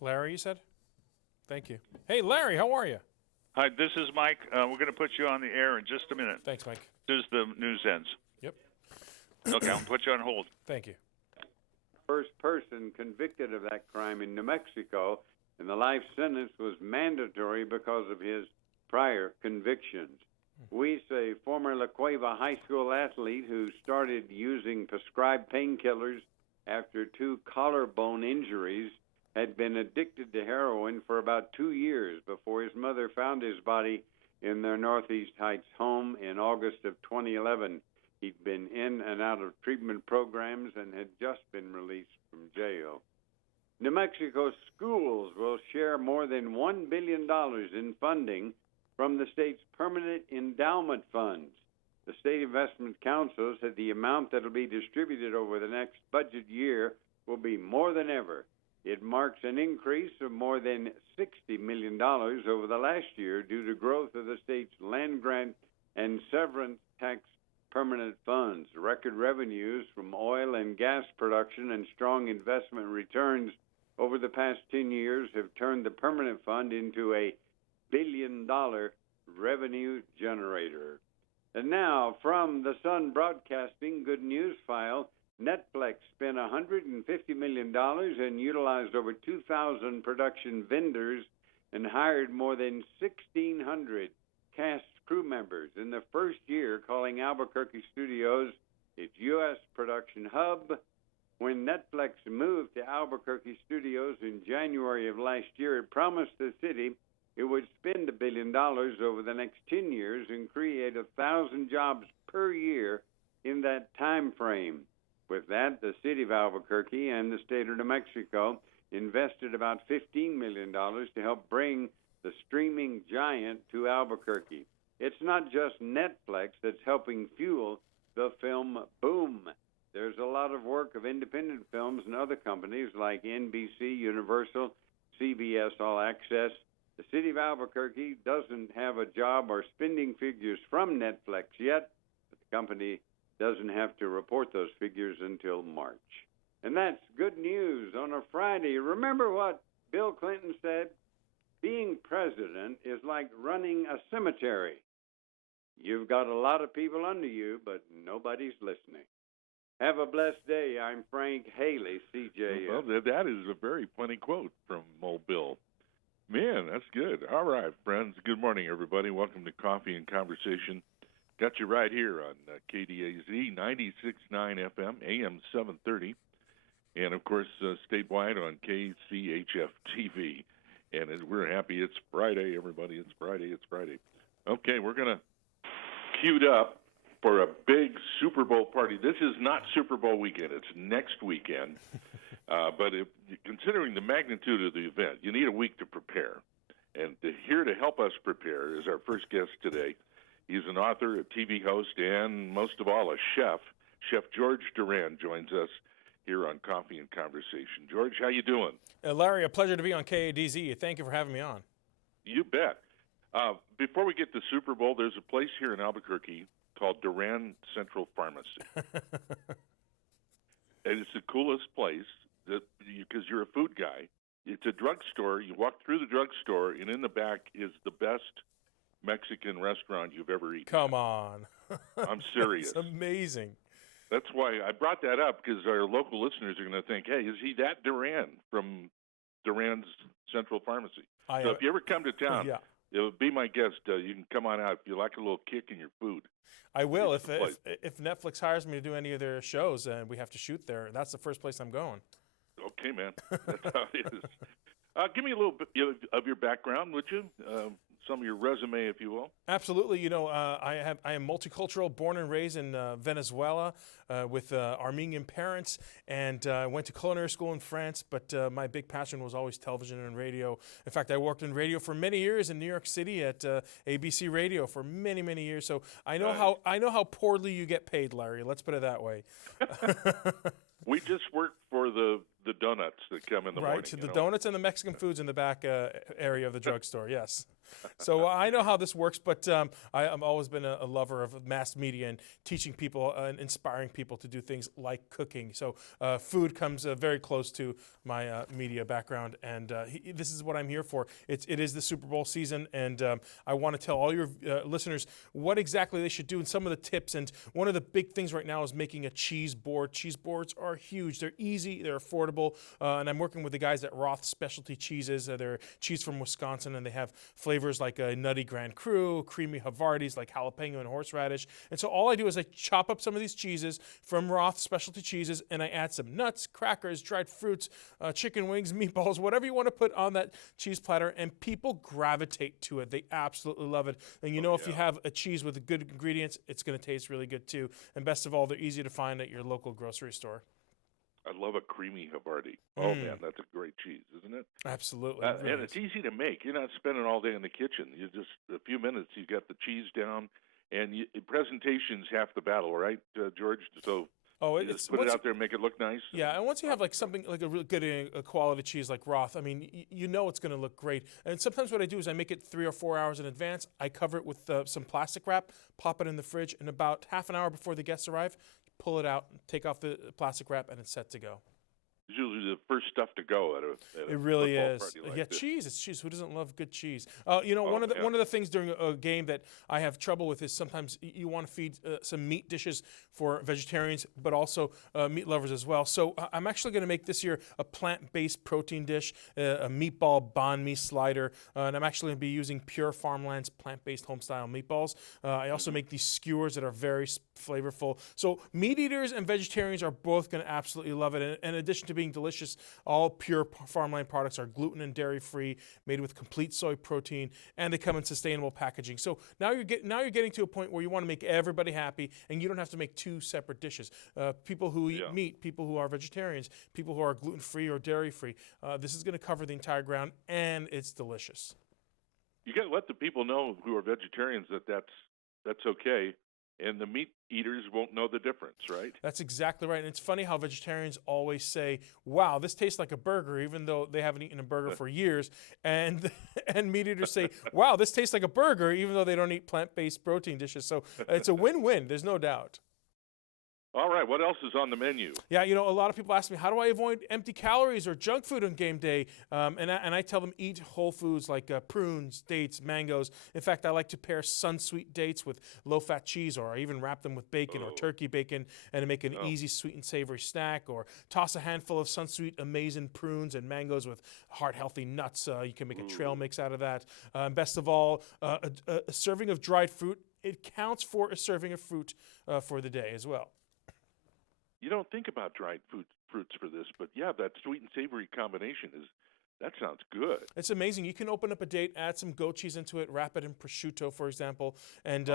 Larry, you said? Thank you. Hey, Larry, how are you? Hi, this is Mike. We're going to put you on the air in just a minute. Thanks, Mike. As soon as the news ends. Yep. Okay, I'll put you on hold. Thank you. First person convicted of that crime in New Mexico, and the life sentence was mandatory because of his prior convictions. We say former La Cueva high school athlete who started using prescribed painkillers after 2 collarbone injuries had been addicted to heroin for about 2 years before his mother found his body in their Northeast Heights home in August of 2011. He'd been in and out of treatment programs and had just been released from jail. New Mexico schools will share more than $1 billion in funding from the state's permanent endowment funds. The State Investment Council said the amount that will be distributed over the next budget year will be more than ever. It marks an increase of more than $60 million over the last year due to growth of the state's land grant and severance tax permanent funds. Record revenues from oil and gas production and strong investment returns over the past 10 years have turned the permanent fund into a billion-dollar revenue generator. And now, from the Sun Broadcasting Good News File, Netflix spent $150 million and utilized over 2,000 production vendors and hired more than 1,600 cast crew members in the first year, calling Albuquerque Studios its U.S. production hub. When Netflix moved to Albuquerque Studios in January of last year, it promised the city it would spend $1 billion over the next 10 years and create 1,000 jobs per year in that time frame. With that, the city of Albuquerque and the state of New Mexico invested about $15 million to help bring the streaming giant to Albuquerque. It's not just Netflix that's helping fuel the film boom. There's a lot of work of independent films and other companies like NBC, Universal, CBS All Access. The city of Albuquerque doesn't have a job or spending figures from Netflix yet, but the company doesn't have to report those figures until March. And that's good news on a Friday. Remember what Bill Clinton said? Being president is like running a cemetery. You've got a lot of people under you, but nobody's listening. Have a blessed day. I'm Frank Haley, CJ. Well, that is a very funny quote from old Bill. Man, that's good. All right, friends. Good morning, everybody. Welcome to Coffee and Conversation. Got you right here on KDAZ 96.9 FM, AM 730, and, of course, statewide on KCHF TV. And we're happy it's Friday, everybody. It's Friday. Okay, we're going to queued up for a big Super Bowl party. This is not Super Bowl weekend. It's next weekend. But considering the magnitude of the event, you need a week to prepare. And here to help us prepare is our first guest today. He's an author, a TV host, and most of all, a chef. Chef George Duran joins us here on Coffee and Conversation. George, how you doing? Larry, a pleasure to be on KDAZ. Thank you for having me on. You bet. Before we get to Super Bowl, there's a place here in Albuquerque called Duran Central Pharmacy. And it's the coolest place because you're a food guy. It's a drugstore. You walk through the drugstore, and in the back is the best Mexican restaurant you've ever eaten. Come on. I'm serious. It's amazing. That's why I brought that up, because our local listeners are going to think, hey, is he that Duran from Duran's Central Pharmacy? So if you ever come to town, be my guest. You can come on out if you like a little kick in your food. I will. If Netflix hires me to do any of their shows and we have to shoot there, that's the first place I'm going. Okay, man. That's how it is. Give me a little bit of your background, would you? Some of your resume, if you will. Absolutely. I am multicultural, born and raised in Venezuela with Armenian parents, and I went to culinary school in France, but my big passion was always television and radio. In fact, I worked in radio for many years in New York City at ABC Radio for many, many years. So I know how poorly you get paid, Larry. Let's put it that way. We just worked for the the donuts that come in the morning. Right, to the donuts and the Mexican foods in the back area of the drugstore, yes. So I know how this works, but I've always been a lover of mass media and teaching people and inspiring people to do things like cooking. So food comes very close to my media background, and this is what I'm here for. It is the Super Bowl season, and I want to tell all your listeners what exactly they should do and some of the tips. And one of the big things right now is making a cheese board. Cheese boards are huge. They're easy. They're affordable. And I'm working with the guys at Roth Specialty Cheeses. They're cheese from Wisconsin, and they have flavors like a nutty Grand Cru, creamy Havartis like jalapeno and horseradish. And so all I do is I chop up some of these cheeses from Roth Specialty Cheeses, and I add some nuts, crackers, dried fruits, chicken wings, meatballs, whatever you want to put on that cheese platter, and people gravitate to it. They absolutely love it. And if you have a cheese with good ingredients, it's going to taste really good too. And best of all, they're easy to find at your local grocery store. I love a creamy Havarti. Oh, man, that's a great cheese, isn't it? Absolutely. And it's easy to make. You're not spending all day in the kitchen. You just, a few minutes, you got the cheese down, and presentation's half the battle, right, George? So just put it out there and make it look nice. Yeah, and once you have like something like a really good quality cheese like Roth, I mean, it's going to look great. And sometimes what I do is I make it 3 or 4 hours in advance. I cover it with some plastic wrap, pop it in the fridge, and about half an hour before the guests arrive, pull it out, take off the plastic wrap, and it's set to go. It's usually the first stuff to go at a it really is. Party like this. Cheese. It's cheese. Who doesn't love good cheese? One of the things during a game that I have trouble with is sometimes you want to feed some meat dishes for vegetarians, but also meat lovers as well. So I'm actually going to make this year a plant-based protein dish, a meatball banh mi slider, and I'm actually going to be using Pure Farmland's plant-based home-style meatballs. I also make these skewers that are very flavorful. So meat eaters and vegetarians are both going to absolutely love it. And in addition to being delicious, all Pure Farmland products are gluten and dairy-free, made with complete soy protein, and they come in sustainable packaging. So now you're getting to a point where you want to make everybody happy, and you don't have to make 2 separate dishes. People who eat meat, people who are vegetarians, people who are gluten-free or dairy-free. This is going to cover the entire ground, and it's delicious. You got to let the people know who are vegetarians that's okay. And the meat eaters won't know the difference, right? That's exactly right. And it's funny how vegetarians always say, wow, this tastes like a burger, even though they haven't eaten a burger for years. And meat eaters say, wow, this tastes like a burger, even though they don't eat plant-based protein dishes. So it's a win-win. There's no doubt. All right, what else is on the menu? Yeah, a lot of people ask me, how do I avoid empty calories or junk food on game day? And I tell them eat whole foods like prunes, dates, mangoes. In fact, I like to pair Sunsweet dates with low-fat cheese, or I even wrap them with bacon or turkey bacon and make an easy sweet and savory snack, or toss a handful of Sunsweet amazing prunes and mangoes with heart-healthy nuts. You can make a trail mix out of that. Best of all, a serving of dried fruit, it counts for a serving of fruit for the day as well. You don't think about dried fruits for this, but yeah, that sweet and savory combination that sounds good. It's amazing. You can open up a date, add some goat cheese into it, wrap it in prosciutto, for example. And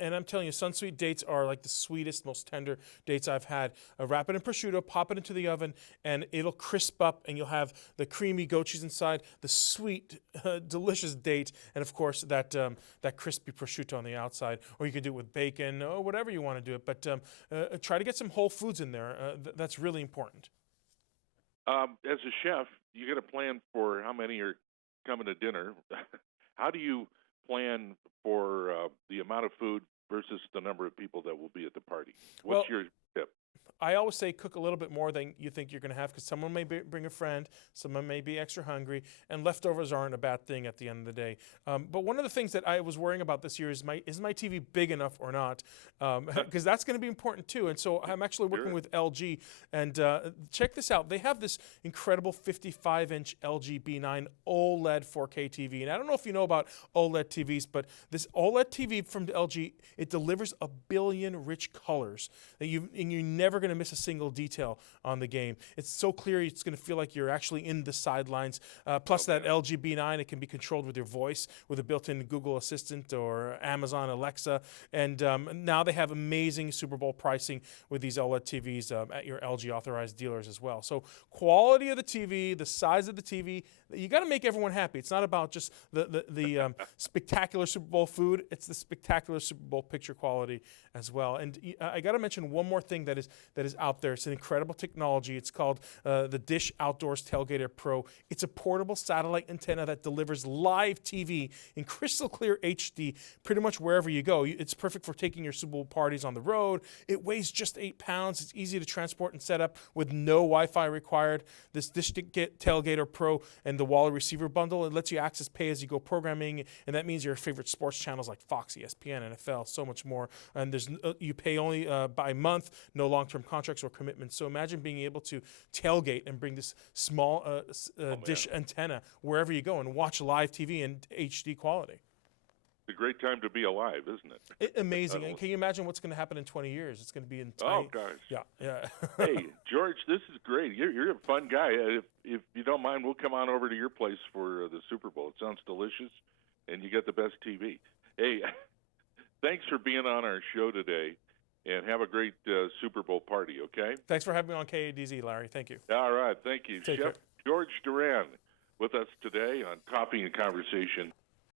and I'm telling you, Sunsweet dates are like the sweetest, most tender dates I've had. Wrap it in prosciutto, pop it into the oven, and it'll crisp up, and you'll have the creamy goat cheese inside, the sweet, delicious date, and of course that crispy prosciutto on the outside. Or you can do it with bacon, or whatever you want to do it. But try to get some whole foods in there. That's really important. As a chef, you got a plan for how many are coming to dinner. How do you plan for the amount of food versus the number of people that will be at the party? What's your tip? I always say cook a little bit more than you think you're going to have, because someone may bring a friend, someone may be extra hungry, and leftovers aren't a bad thing at the end of the day. But one of the things that I was worrying about this year is my TV big enough or not? Because that's going to be important too. And so I'm actually working with LG, and check this out. They have this incredible 55-inch LG B9 OLED 4K TV. And I don't know if you know about OLED TVs, but this OLED TV from LG, it delivers 1 billion rich colors that you're never going to miss a single detail on the game. It's so clear, it's going to feel like you're actually in the sidelines. Plus that LG B9, it can be controlled with your voice with a built-in Google Assistant or Amazon Alexa. And now they have amazing Super Bowl pricing with these OLED TVs at your LG authorized dealers as well. So quality of the TV, the size of the TV, you got to make everyone happy. It's not about just the spectacular Super Bowl food. It's the spectacular Super Bowl picture quality as well. And I got to mention one more thing that is that is out there. It's an incredible technology. It's called the Dish Outdoors Tailgater Pro. It's a portable satellite antenna that delivers live TV in crystal clear HD pretty much wherever you go. It's perfect for taking your Super Bowl parties on the road. It weighs just 8 pounds. It's easy to transport and set up with no Wi-Fi required. This Dish Tailgater Pro and the Wally receiver bundle, it lets you access pay-as-you-go programming, and that means your favorite sports channels like Fox, ESPN, NFL, so much more. And you pay only by month, no long-term contracts or commitments. So imagine being able to tailgate and bring this small dish antenna wherever you go and watch live TV in HD quality. It's a great time to be alive, isn't it? Amazing. And can you imagine what's going to happen in 20 years? It's going to be in Oh, gosh. Yeah. Hey, George, this is great. You're a fun guy. If you don't mind, we'll come on over to your place for the Super Bowl. It sounds delicious, and you get the best TV. Hey, thanks for being on our show today, and have a great Super Bowl party, okay? Thanks for having me on KDAZ, Larry. Thank you. All right. Thank you. Take Chef care. George Duran with us today on Coffee and Conversation.